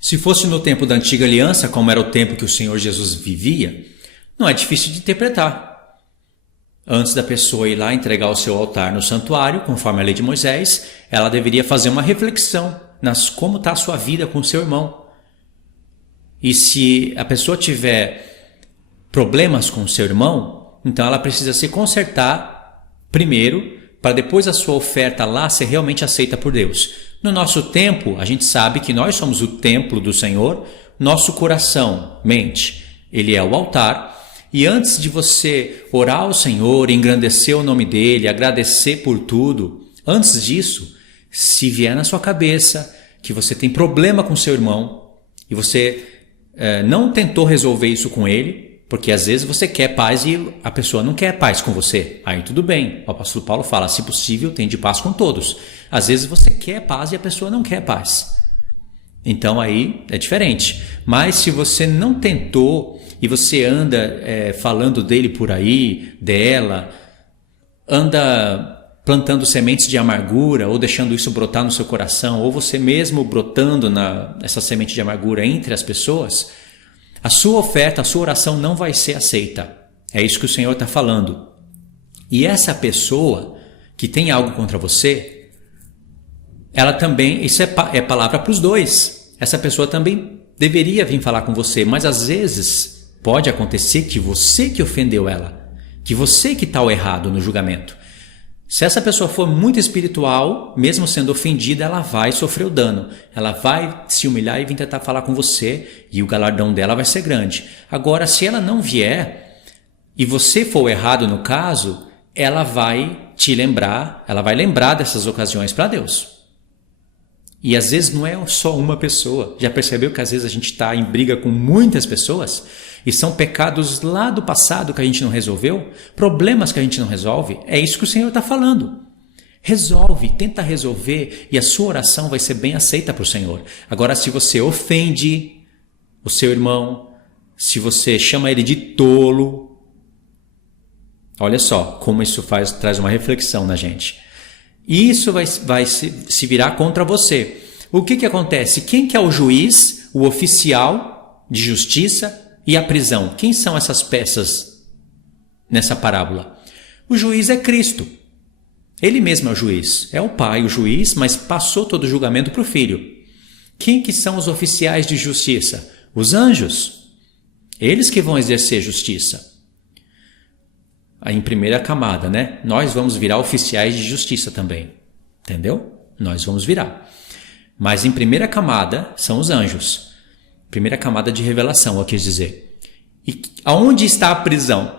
Se fosse no tempo da antiga aliança, como era o tempo que o Senhor Jesus vivia, não é difícil de interpretar. Antes da pessoa ir lá entregar o seu altar no santuário, conforme a lei de Moisés, ela deveria fazer uma reflexão nas como está a sua vida com o seu irmão. E se a pessoa tiver problemas com o seu irmão, então ela precisa se consertar primeiro, para depois a sua oferta lá ser realmente aceita por Deus. No nosso tempo, a gente sabe que nós somos o templo do Senhor, nosso coração, mente, ele é o altar. E antes de você orar ao Senhor, engrandecer o nome dele, agradecer por tudo, antes disso, se vier na sua cabeça que você tem problema com seu irmão e você não tentou resolver isso com ele, porque às vezes você quer paz e a pessoa não quer paz com você, aí tudo bem. O apóstolo Paulo fala, se possível, tende paz com todos. Às vezes você quer paz e a pessoa não quer paz. Então aí é diferente. Mas se você não tentou e você anda falando dele por aí, dela, anda plantando sementes de amargura ou deixando isso brotar no seu coração, ou você mesmo brotando essa semente de amargura entre as pessoas, a sua oferta, a sua oração não vai ser aceita. É isso que o Senhor está falando. E essa pessoa que tem algo contra você, ela também, isso é palavra para os dois. Essa pessoa também deveria vir falar com você, mas às vezes pode acontecer que você que ofendeu ela, que você que está ao errado no julgamento. Se essa pessoa for muito espiritual, mesmo sendo ofendida, ela vai sofrer o dano. Ela vai se humilhar e vir tentar falar com você e o galardão dela vai ser grande. Agora, se ela não vier e você for o errado no caso, ela vai te lembrar, ela vai lembrar dessas ocasiões para Deus. E às vezes não é só uma pessoa. Já percebeu que às vezes a gente está em briga com muitas pessoas? E são pecados lá do passado que a gente não resolveu? Problemas que a gente não resolve? É isso que o Senhor está falando. Resolve, tenta resolver e a sua oração vai ser bem aceita por Senhor. Agora, se você ofende o seu irmão, se você chama ele de tolo, olha só como isso traz uma reflexão na gente. Isso vai se virar contra você. O que acontece? Quem que é o juiz, o oficial de justiça e a prisão? Quem são essas peças nessa parábola? O juiz é Cristo. Ele mesmo é o juiz. É o pai, o juiz, mas passou todo o julgamento para o filho. Quem que são os oficiais de justiça? Os anjos. Eles que vão exercer justiça. Aí em primeira camada, né? Nós vamos virar oficiais de justiça também. Entendeu? Nós vamos virar. Mas em primeira camada são os anjos. Primeira camada de revelação, eu quis dizer. E aonde está a prisão?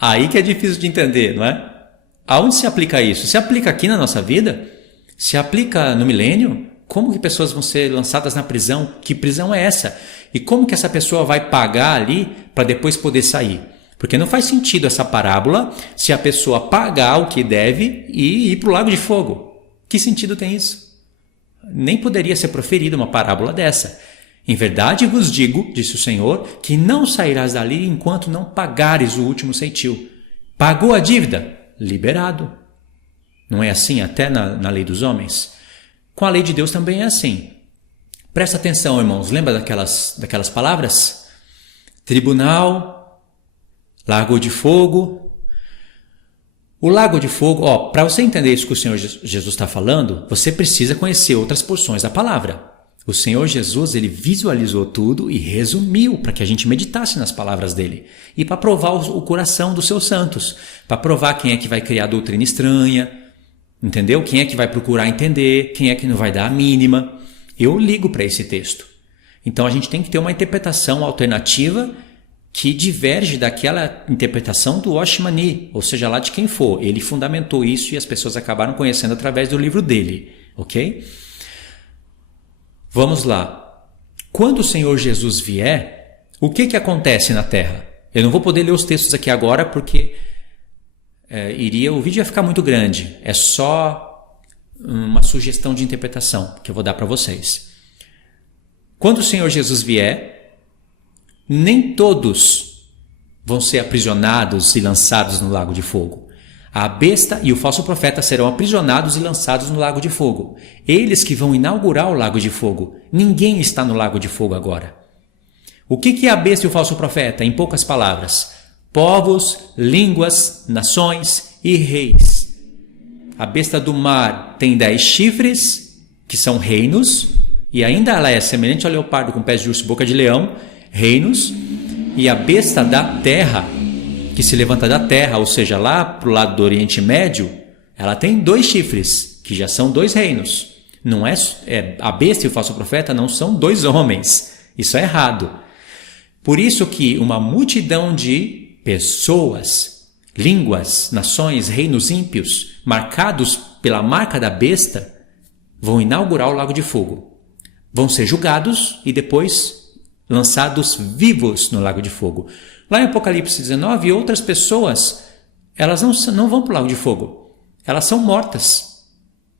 Aí que é difícil de entender, não é? Aonde se aplica isso? Se aplica aqui na nossa vida? Se aplica no milênio? Como que pessoas vão ser lançadas na prisão? Que prisão é essa? E como que essa pessoa vai pagar ali para depois poder sair? Porque não faz sentido essa parábola se a pessoa pagar o que deve e ir para o lago de fogo. Que sentido tem isso? Nem poderia ser proferida uma parábola dessa. Em verdade vos digo, disse o Senhor, que não sairás dali enquanto não pagares o último ceitil. Pagou a dívida? Liberado. Não é assim até na lei dos homens? Com a lei de Deus também é assim. Presta atenção, irmãos. Lembra daquelas palavras? Tribunal, lago de fogo. O lago de fogo, para você entender isso que o Senhor Jesus está falando, você precisa conhecer outras porções da palavra. O Senhor Jesus, ele visualizou tudo e resumiu para que a gente meditasse nas palavras dele. E para provar o coração dos seus santos. Para provar quem é que vai criar doutrina estranha. Entendeu? Quem é que vai procurar entender. Quem é que não vai dar a mínima. Eu ligo para esse texto. Então a gente tem que ter uma interpretação alternativa que diverge daquela interpretação do Oshmani, ou seja, lá de quem for. Ele fundamentou isso e as pessoas acabaram conhecendo através do livro dele. Ok? Vamos lá. Quando o Senhor Jesus vier, o que acontece na terra? Eu não vou poder ler os textos aqui agora porque o vídeo ia ficar muito grande. É só uma sugestão de interpretação que eu vou dar para vocês. Quando o Senhor Jesus vier, nem todos vão ser aprisionados e lançados no lago de fogo. A besta e o falso profeta serão aprisionados e lançados no lago de fogo. Eles que vão inaugurar o lago de fogo. Ninguém está no lago de fogo agora. O que é a besta e o falso profeta? Em poucas palavras: povos, línguas, nações e reis. A besta do mar tem 10 chifres, que são reinos, e ainda ela é semelhante ao leopardo com pés de urso e boca de leão, reinos. E a besta da terra, que se levanta da terra, ou seja, lá para o lado do Oriente Médio, ela tem 2 chifres, que já são 2 reinos. Não a besta e o falso profeta não são 2 homens. Isso é errado. Por isso que uma multidão de pessoas, línguas, nações, reinos ímpios, marcados pela marca da besta, vão inaugurar o lago de fogo. Vão ser julgados e depois lançados vivos no lago de fogo. Lá em Apocalipse 19, outras pessoas, elas não vão para o lago de fogo. Elas são mortas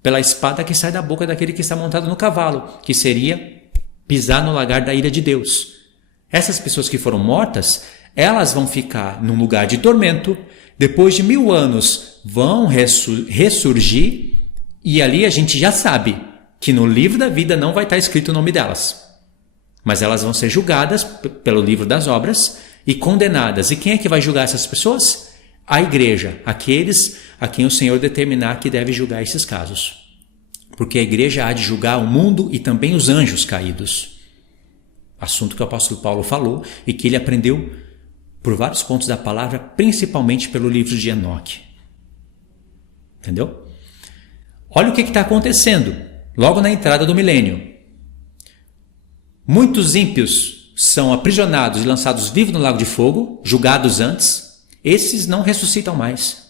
pela espada que sai da boca daquele que está montado no cavalo, que seria pisar no lagar da ira de Deus. Essas pessoas que foram mortas, elas vão ficar num lugar de tormento, depois de 1000 anos vão ressurgir, e ali a gente já sabe que no livro da vida não vai estar escrito o nome delas. Mas elas vão ser julgadas pelo livro das obras e condenadas. E quem é que vai julgar essas pessoas? A igreja, aqueles a quem o Senhor determinar que deve julgar esses casos. Porque a igreja há de julgar o mundo e também os anjos caídos. Assunto que o apóstolo Paulo falou e que ele aprendeu por vários pontos da palavra, principalmente pelo livro de Enoque. Entendeu? Olha o que está acontecendo logo na entrada do milênio. Muitos ímpios são aprisionados e lançados vivos no lago de fogo, julgados antes. Esses não ressuscitam mais.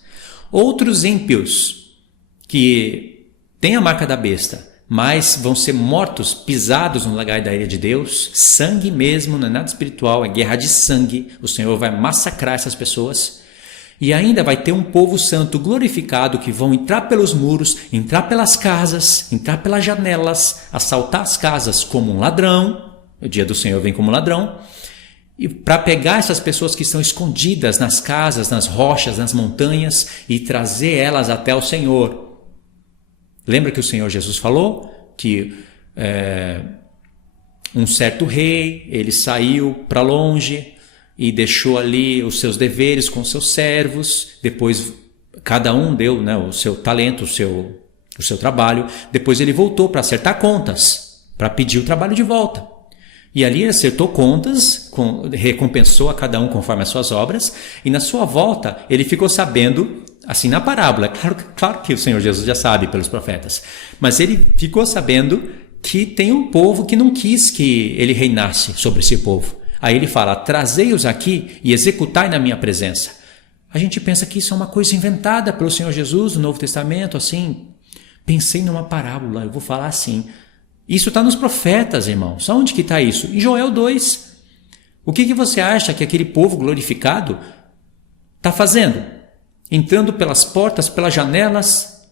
Outros ímpios que têm a marca da besta, mas vão ser mortos, pisados no lagar da ira de Deus. Sangue mesmo, não é nada espiritual, é guerra de sangue. O Senhor vai massacrar essas pessoas. E ainda vai ter um povo santo glorificado que vão entrar pelos muros, entrar pelas casas, entrar pelas janelas, assaltar as casas como um ladrão. O dia do Senhor vem como ladrão. E para pegar essas pessoas que estão escondidas nas casas, nas rochas, nas montanhas e trazer elas até o Senhor. Lembra que o Senhor Jesus falou que um certo rei, ele saiu para longe e deixou ali os seus deveres com seus servos, depois cada um deu, né, o seu talento, o seu trabalho, depois ele voltou para acertar contas, para pedir o trabalho de volta. E ali ele acertou contas, recompensou a cada um conforme as suas obras, e na sua volta ele ficou sabendo, assim na parábola, claro que o Senhor Jesus já sabe pelos profetas, mas ele ficou sabendo que tem um povo que não quis que ele reinasse sobre esse povo. Aí ele fala: trazei-os aqui e executai na minha presença. A gente pensa que isso é uma coisa inventada pelo Senhor Jesus no Novo Testamento, assim. Pensei numa parábola, eu vou falar assim. Isso está nos profetas, irmãos. Aonde que está isso? Em Joel 2. O que você acha que aquele povo glorificado está fazendo? Entrando pelas portas, pelas janelas.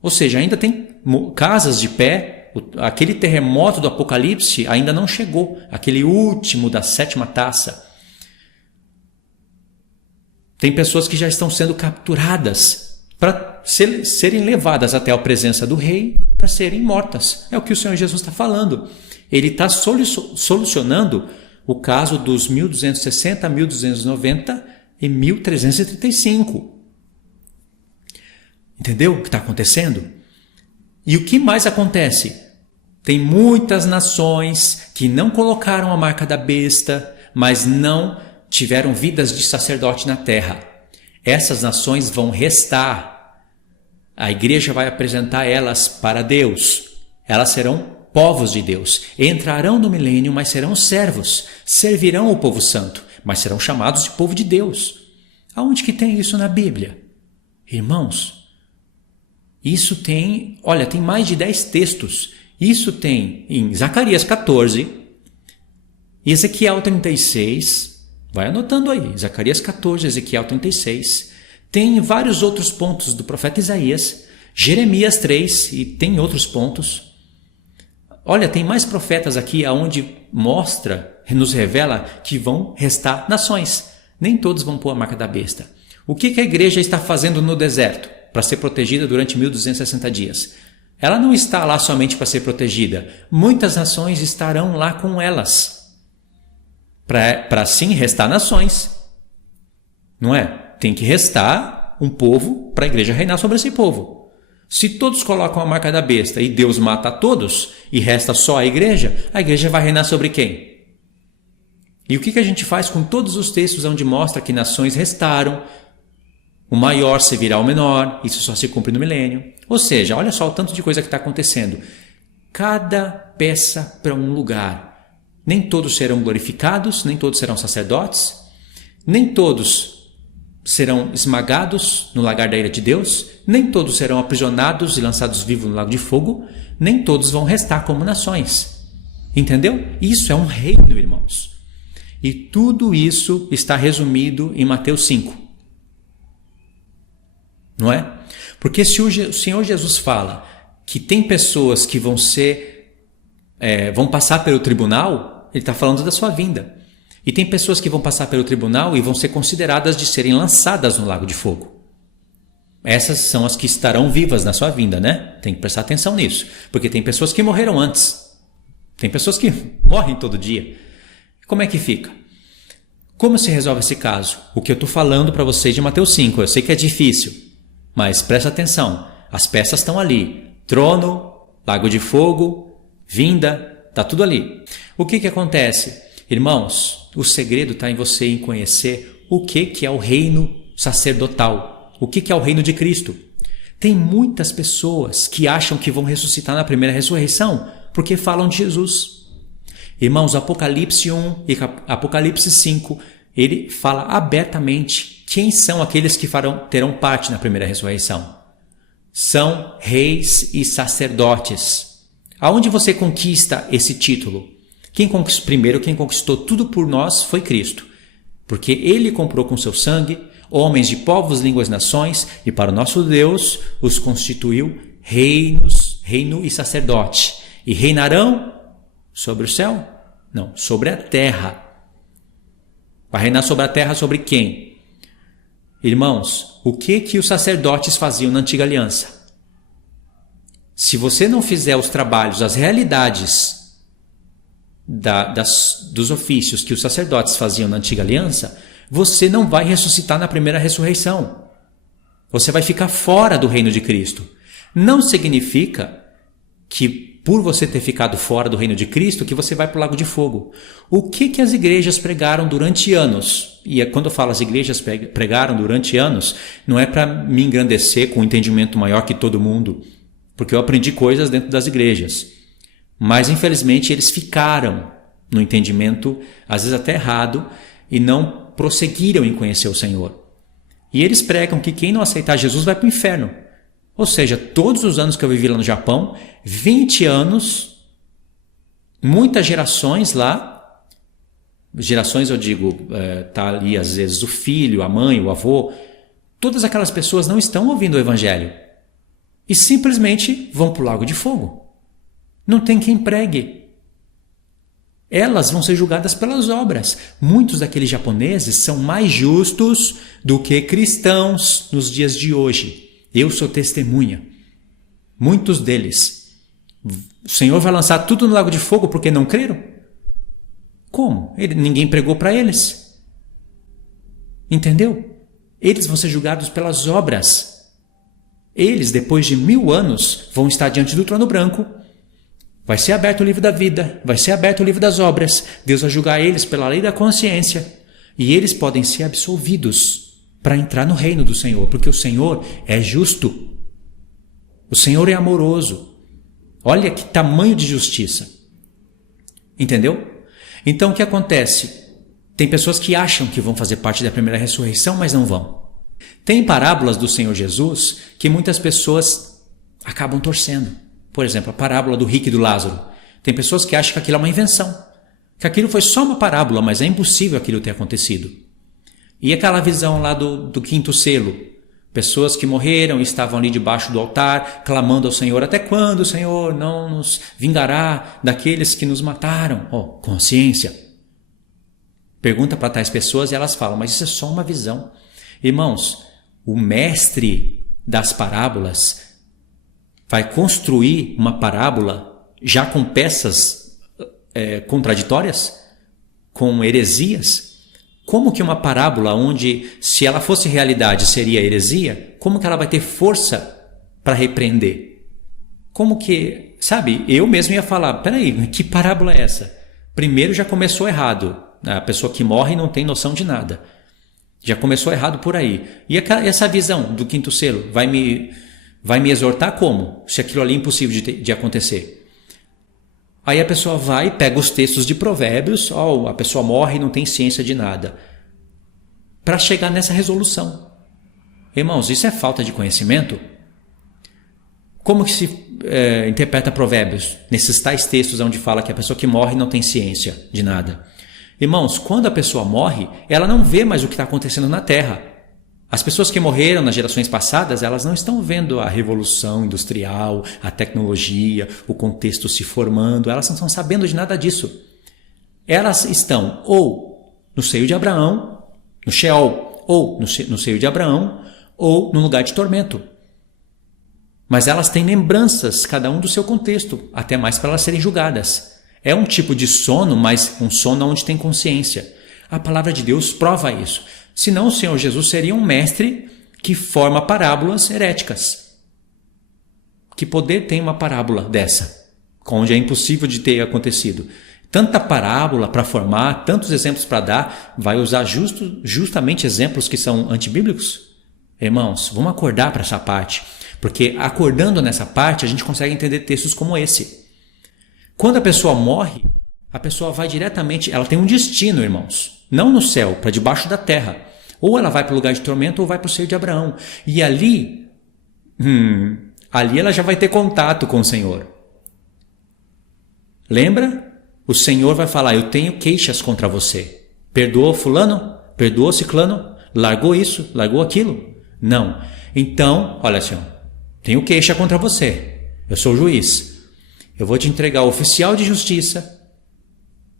Ou seja, ainda tem casas de pé. Aquele terremoto do Apocalipse ainda não chegou. Aquele último da 7ª taça. Tem pessoas que já estão sendo capturadas para serem levadas até a presença do rei para serem mortas. É o que o Senhor Jesus está falando. Ele está solucionando o caso dos 1260, 1290 e 1335. Entendeu o que está acontecendo? E o que mais acontece? Tem muitas nações que não colocaram a marca da besta, mas não tiveram vidas de sacerdote na terra. Essas nações vão restar. A igreja vai apresentar elas para Deus. Elas serão povos de Deus. Entrarão no milênio, mas serão servos. Servirão o povo santo, mas serão chamados de povo de Deus. Aonde que tem isso na Bíblia? Irmãos, isso tem mais de 10 textos. Isso tem em Zacarias 14, Ezequiel 36, vai anotando aí, Zacarias 14, Ezequiel 36, tem vários outros pontos do profeta Isaías, Jeremias 3 e tem outros pontos. Olha, tem mais profetas aqui aonde nos revela que vão restar nações. Nem todos vão pôr a marca da besta. O que a igreja está fazendo no deserto para ser protegida durante 1260 dias? Ela não está lá somente para ser protegida. Muitas nações estarão lá com elas. Para assim restar nações. Não é? Tem que restar um povo para a igreja reinar sobre esse povo. Se todos colocam a marca da besta e Deus mata a todos e resta só a igreja vai reinar sobre quem? E o que a gente faz com todos os textos onde mostra que nações restaram, o maior servirá ao menor, isso só se cumpre no milênio. Ou seja, olha só o tanto de coisa que está acontecendo. Cada peça para um lugar. Nem todos serão glorificados, nem todos serão sacerdotes, nem todos serão esmagados no lagar da ira de Deus, nem todos serão aprisionados e lançados vivos no lago de fogo, nem todos vão restar como nações. Entendeu? Isso é um reino, irmãos. E tudo isso está resumido em Mateus 5. Não é? Porque se o Senhor Jesus fala que tem pessoas que vão passar pelo tribunal, ele está falando da sua vinda. E tem pessoas que vão passar pelo tribunal e vão ser consideradas de serem lançadas no lago de fogo. Essas são as que estarão vivas na sua vinda, né? Tem que prestar atenção nisso. Porque tem pessoas que morreram antes. Tem pessoas que morrem todo dia. Como é que fica? Como se resolve esse caso? O que eu estou falando para vocês de Mateus 5, eu sei que é difícil, mas presta atenção. As peças estão ali. Trono, lago de fogo, vinda, está tudo ali. O que acontece? Irmãos, o segredo está em você em conhecer o que é o reino sacerdotal. O que é o reino de Cristo. Tem muitas pessoas que acham que vão ressuscitar na primeira ressurreição porque falam de Jesus. Irmãos, Apocalipse 1 e Apocalipse 5, ele fala abertamente quem são aqueles que terão parte na primeira ressurreição. São reis e sacerdotes. Aonde você conquista esse título? Quem conquistou tudo por nós foi Cristo. Porque ele comprou com seu sangue homens de povos, línguas, nações, e para o nosso Deus os constituiu reino e sacerdote. E reinarão sobre o céu? Não, sobre a terra. Vai reinar sobre a terra sobre quem? Irmãos, o que os sacerdotes faziam na antiga aliança? Se você não fizer os trabalhos, as realidades dos ofícios que os sacerdotes faziam na antiga aliança, você não vai ressuscitar na primeira ressurreição. Você vai ficar fora do reino de Cristo. Não significa que por você ter ficado fora do reino de Cristo, que você vai para o lago de fogo. O que as igrejas pregaram durante anos? E quando eu falo as igrejas pregaram durante anos, não é para me engrandecer com um entendimento maior que todo mundo, porque eu aprendi coisas dentro das igrejas. Mas, infelizmente, eles ficaram no entendimento, às vezes até errado, e não prosseguiram em conhecer o Senhor. E eles pregam que quem não aceitar Jesus vai para o inferno. Ou seja, todos os anos que eu vivi lá no Japão, 20 anos, muitas gerações lá, gerações eu digo, tá ali às vezes o filho, a mãe, o avô, todas aquelas pessoas não estão ouvindo o Evangelho e simplesmente vão para o lago de fogo. Não tem quem pregue. Elas vão ser julgadas pelas obras. Muitos daqueles japoneses são mais justos do que cristãos nos dias de hoje. Eu sou testemunha. Muitos deles. O Senhor vai lançar tudo no lago de fogo porque não creram? Como? Ninguém pregou para eles. Entendeu? Eles vão ser julgados pelas obras. Eles, depois de 1000 anos, vão estar diante do trono branco. Vai ser aberto o livro da vida. Vai ser aberto o livro das obras. Deus vai julgar eles pela lei da consciência. E eles podem ser absolvidos para entrar no reino do Senhor, porque o Senhor é justo. O Senhor é amoroso. Olha que tamanho de justiça. Entendeu? Então o que acontece? Tem pessoas que acham que vão fazer parte da primeira ressurreição, mas não vão. Tem parábolas do Senhor Jesus que muitas pessoas acabam torcendo. Por exemplo, a parábola do rico e do Lázaro. Tem pessoas que acham que aquilo é uma invenção. Que aquilo foi só uma parábola, mas é impossível aquilo ter acontecido. E aquela visão lá do quinto selo, pessoas que morreram e estavam ali debaixo do altar, clamando ao Senhor, até quando o Senhor não nos vingará daqueles que nos mataram? Consciência. Pergunta para tais pessoas e elas falam, mas isso é só uma visão. Irmãos, o mestre das parábolas vai construir uma parábola já com peças contraditórias, com heresias. Como que uma parábola onde, se ela fosse realidade, seria heresia, como que ela vai ter força para repreender? Como que, sabe, eu mesmo ia falar, peraí, que parábola é essa? Primeiro já começou errado, a pessoa que morre não tem noção de nada. Já começou errado por aí. E essa visão do quinto selo vai me exortar como? Se aquilo ali é impossível de acontecer. Aí a pessoa vai, pega os textos de Provérbios, a pessoa morre e não tem ciência de nada, para chegar nessa resolução. Irmãos, isso é falta de conhecimento? Como que se interpreta Provérbios? Nesses tais textos onde fala que a pessoa que morre não tem ciência de nada. Irmãos, quando a pessoa morre, ela não vê mais o que está acontecendo na Terra. As pessoas que morreram nas gerações passadas, elas não estão vendo a revolução industrial, a tecnologia, o contexto se formando, elas não estão sabendo de nada disso. Elas estão ou no seio de Abraão, no Sheol, ou no seio de Abraão, ou no lugar de tormento. Mas elas têm lembranças, cada um do seu contexto, até mais para elas serem julgadas. É um tipo de sono, mas um sono onde tem consciência. A palavra de Deus prova isso. Senão o Senhor Jesus seria um mestre que forma parábolas heréticas. Que poder tem uma parábola dessa, onde é impossível de ter acontecido? Tanta parábola para formar, tantos exemplos para dar, vai usar justamente exemplos que são antibíblicos? Irmãos, vamos acordar para essa parte, porque acordando nessa parte a gente consegue entender textos como esse. Quando a pessoa morre, a pessoa vai diretamente, ela tem um destino, irmãos, não no céu, para debaixo da terra. Ou ela vai para o lugar de tormento ou vai para o seio de Abraão. E ali ela já vai ter contato com o Senhor. Lembra? O Senhor vai falar, eu tenho queixas contra você. Perdoou fulano? Perdoou ciclano? Largou isso? Largou aquilo? Não. Então, olha Senhor, tenho queixa contra você. Eu sou o juiz. Eu vou te entregar o oficial de justiça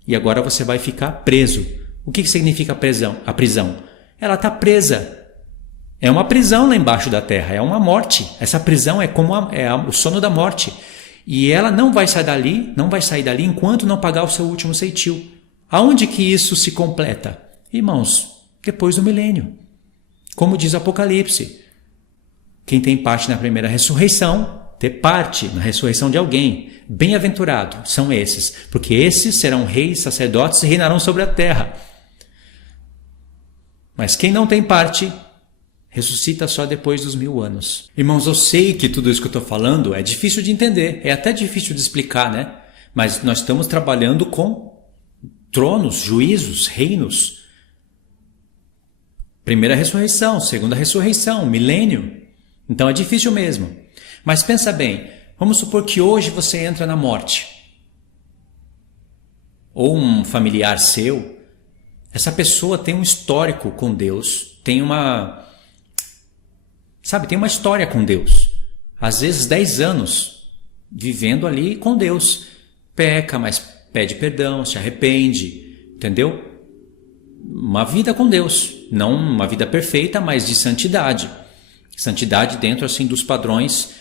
e agora você vai ficar preso. O que significa a prisão? Ela está presa. É uma prisão lá embaixo da terra, é uma morte. Essa prisão é como o sono da morte. E ela não vai sair dali enquanto não pagar o seu último ceitil. Aonde que isso se completa? Irmãos, depois do milênio. Como diz o Apocalipse, quem tem parte na primeira ressurreição, ter parte na ressurreição de alguém. Bem-aventurado são esses, porque esses serão reis, sacerdotes e reinarão sobre a terra. Mas quem não tem parte, ressuscita só depois dos 1000 anos. Irmãos, eu sei que tudo isso que eu estou falando é difícil de entender, é até difícil de explicar, né? Mas nós estamos trabalhando com tronos, juízos, reinos. Primeira ressurreição, segunda ressurreição, milênio. Então é difícil mesmo. Mas pensa bem, vamos supor que hoje você entra na morte. Ou um familiar seu. Essa pessoa tem um histórico com Deus, tem uma história com Deus. Às vezes 10 anos vivendo ali com Deus. Peca, mas pede perdão, se arrepende, entendeu? Uma vida com Deus, não uma vida perfeita, mas de santidade. Santidade dentro assim dos padrões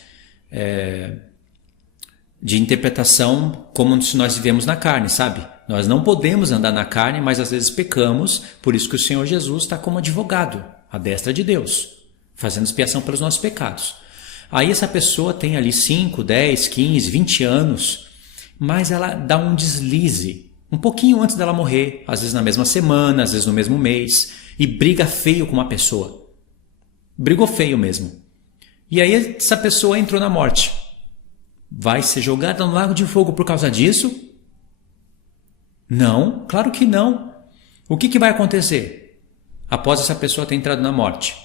de interpretação como se nós vivemos na carne, sabe? Nós não podemos andar na carne, mas às vezes pecamos, por isso que o Senhor Jesus está como advogado, à destra de Deus, fazendo expiação pelos nossos pecados. Aí essa pessoa tem ali 5, 10, 15, 20 anos, mas ela dá um deslize, um pouquinho antes dela morrer, às vezes na mesma semana, às vezes no mesmo mês, e briga feio com uma pessoa. Brigou feio mesmo. E aí essa pessoa entrou na morte. Vai ser jogada no lago de fogo por causa disso? Não, claro que não. O que vai acontecer após essa pessoa ter entrado na morte?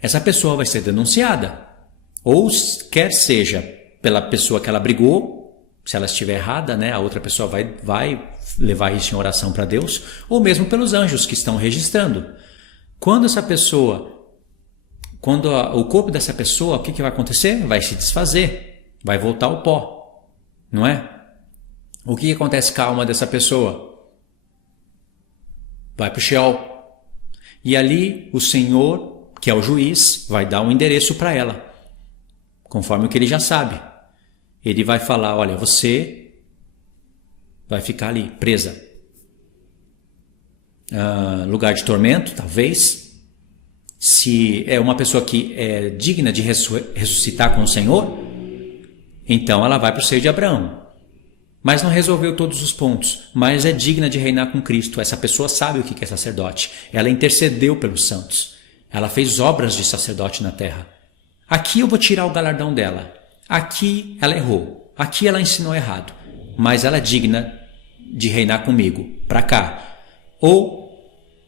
Essa pessoa vai ser denunciada. Ou quer seja pela pessoa que ela brigou, se ela estiver errada, né, a outra pessoa vai levar isso em oração para Deus, ou mesmo pelos anjos que estão registrando. Quando o corpo dessa pessoa, o que vai acontecer? Vai se desfazer, vai voltar ao pó, não é? O que acontece com a alma dessa pessoa? Vai para o Sheol. E ali o Senhor, que é o juiz, vai dar um endereço para ela, conforme o que ele já sabe. Ele vai falar, olha, você vai ficar ali, presa. Lugar de tormento, talvez. Se é uma pessoa que é digna de ressuscitar com o Senhor, então ela vai para o seio de Abraão. Mas não resolveu todos os pontos, mas é digna de reinar com Cristo. Essa pessoa sabe o que é sacerdote. Ela intercedeu pelos santos. Ela fez obras de sacerdote na terra. Aqui eu vou tirar o galardão dela. Aqui ela errou. Aqui ela ensinou errado. Mas ela é digna de reinar comigo. Para cá. Ou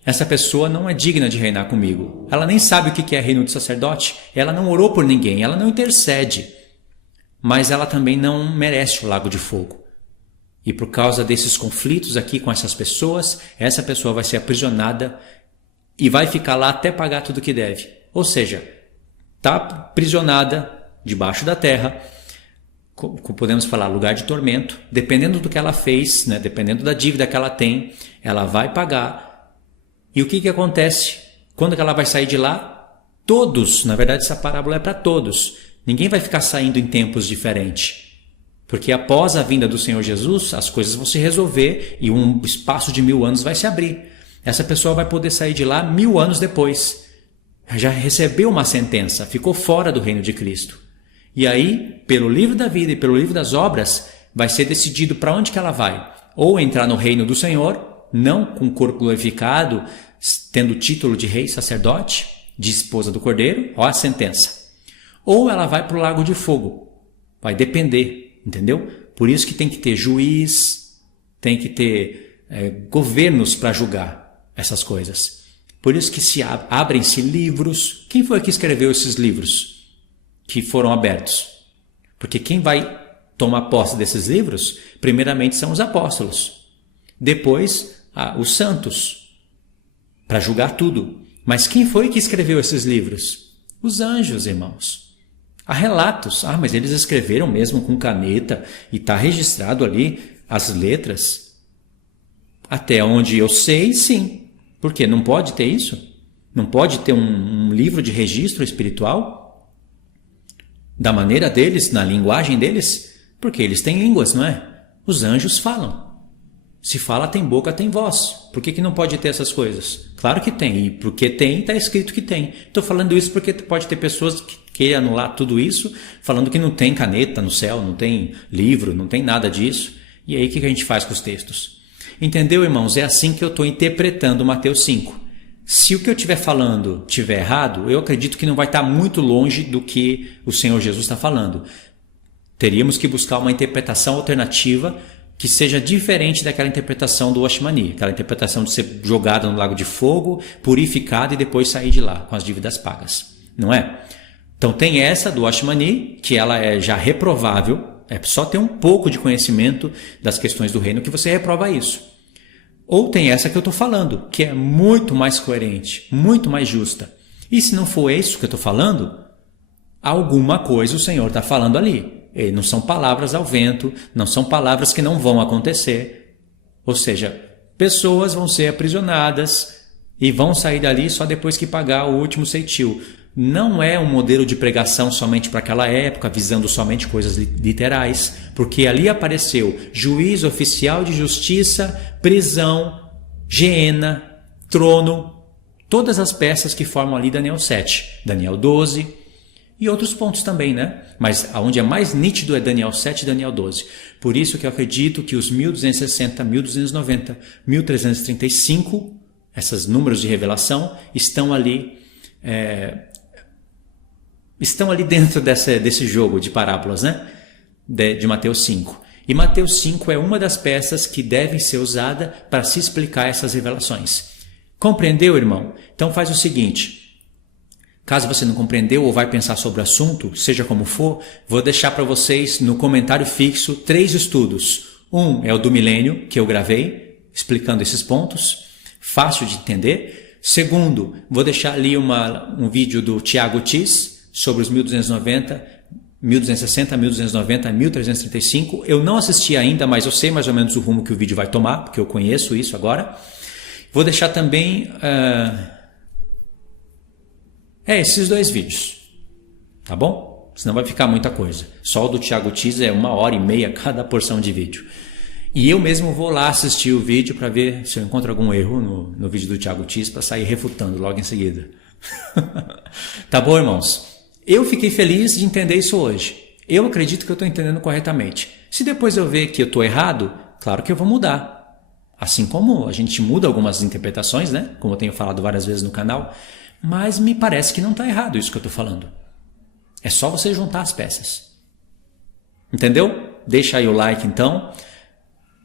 essa pessoa não é digna de reinar comigo. Ela nem sabe o que é reino de sacerdote. Ela não orou por ninguém. Ela não intercede. Mas ela também não merece o lago de fogo. E por causa desses conflitos aqui com essas pessoas, essa pessoa vai ser aprisionada e vai ficar lá até pagar tudo que deve. Ou seja, está aprisionada debaixo da terra, podemos falar lugar de tormento, dependendo do que ela fez, né? Dependendo da dívida que ela tem, ela vai pagar. E o que acontece? Quando que ela vai sair de lá? Todos, na verdade essa parábola é para todos. Ninguém vai ficar saindo em tempos diferentes. Porque após a vinda do Senhor Jesus, as coisas vão se resolver e um espaço de 1000 anos vai se abrir. Essa pessoa vai poder sair de lá 1000 anos depois. Já recebeu uma sentença, ficou fora do reino de Cristo. E aí, pelo livro da vida e pelo livro das obras, vai ser decidido para onde que ela vai. Ou entrar no reino do Senhor, não com o corpo glorificado, tendo o título de rei sacerdote, de esposa do Cordeiro, ó a sentença. Ou ela vai para o lago de fogo. Vai depender. Entendeu? Por isso que tem que ter juiz, tem que ter governos para julgar essas coisas. Por isso que abrem-se livros. Quem foi que escreveu esses livros que foram abertos? Porque quem vai tomar posse desses livros, primeiramente são os apóstolos. Depois, os santos, para julgar tudo. Mas quem foi que escreveu esses livros? Os anjos, irmãos. Há relatos, mas eles escreveram mesmo com caneta e está registrado ali as letras. Até onde eu sei, sim. Por quê? Não pode ter isso? Não pode ter um livro de registro espiritual? Da maneira deles, na linguagem deles? Porque eles têm línguas, não é? Os anjos falam. Se fala, tem boca, tem voz. Por que não pode ter essas coisas? Claro que tem. E porque tem, está escrito que tem. Estou falando isso porque pode ter pessoas que querem anular tudo isso, falando que não tem caneta no céu, não tem livro, não tem nada disso. E aí o que a gente faz com os textos? Entendeu, irmãos? É assim que eu estou interpretando Mateus 5. Se o que eu estiver falando estiver errado, eu acredito que não vai estar muito longe do que o Senhor Jesus está falando. Teríamos que buscar uma interpretação alternativa que seja diferente daquela interpretação do Oshmani, aquela interpretação de ser jogado no lago de fogo, purificado e depois sair de lá com as dívidas pagas. Não é? Então tem essa do Oshmani, que ela é já reprovável, é só ter um pouco de conhecimento das questões do reino que você reprova isso. Ou tem essa que eu estou falando, que é muito mais coerente, muito mais justa. E se não for isso que eu estou falando, alguma coisa o Senhor está falando ali. E não são palavras ao vento, não são palavras que não vão acontecer. Ou seja, pessoas vão ser aprisionadas e vão sair dali só depois que pagar o último ceitil. Não é um modelo de pregação somente para aquela época, visando somente coisas literais, porque ali apareceu juiz oficial de justiça, prisão, geena, trono, todas as peças que formam ali Daniel 7, Daniel 12 e outros pontos também, né? Mas onde é mais nítido é Daniel 7 e Daniel 12. Por isso que eu acredito que os 1260, 1290, 1335, esses números de revelação, estão ali dentro desse jogo de parábolas, né? De Mateus 5. E Mateus 5 é uma das peças que devem ser usada para se explicar essas revelações. Compreendeu, irmão? Então faz o seguinte. Caso você não compreendeu ou vai pensar sobre o assunto, seja como for, vou deixar para vocês no comentário fixo 3 estudos. Um é o do milênio, que eu gravei, explicando esses pontos, fácil de entender. Segundo, vou deixar ali um vídeo do Tiago Tis sobre os 1290, 1260, 1290, 1335. Eu não assisti ainda, mas eu sei mais ou menos o rumo que o vídeo vai tomar, porque eu conheço isso agora. Vou deixar também É esses 2 vídeos, tá bom? Senão vai ficar muita coisa. Só o do Thiago Tis é 1h30 cada porção de vídeo. E eu mesmo vou lá assistir o vídeo para ver se eu encontro algum erro no vídeo do Thiago Tis para sair refutando logo em seguida. Tá bom, irmãos? Eu fiquei feliz de entender isso hoje. Eu acredito que eu estou entendendo corretamente. Se depois eu ver que eu estou errado, claro que eu vou mudar. Assim como a gente muda algumas interpretações, né? Como eu tenho falado várias vezes no canal. Mas me parece que não está errado isso que eu estou falando. É só você juntar as peças. Entendeu? Deixa aí o like então.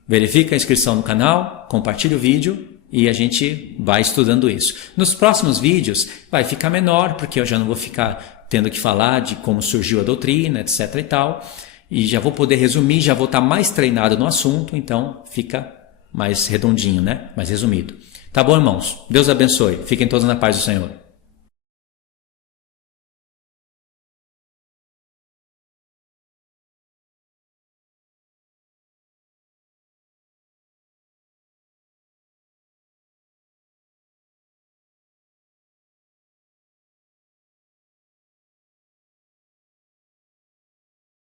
Verifica a inscrição no canal. Compartilha o vídeo. E a gente vai estudando isso. Nos próximos vídeos vai ficar menor, porque eu já não vou ficar tendo que falar de como surgiu a doutrina, etc e tal. E já vou poder resumir, já vou estar mais treinado no assunto, então fica mais redondinho, né? Mais resumido. Tá bom, irmãos? Deus abençoe. Fiquem todos na paz do Senhor.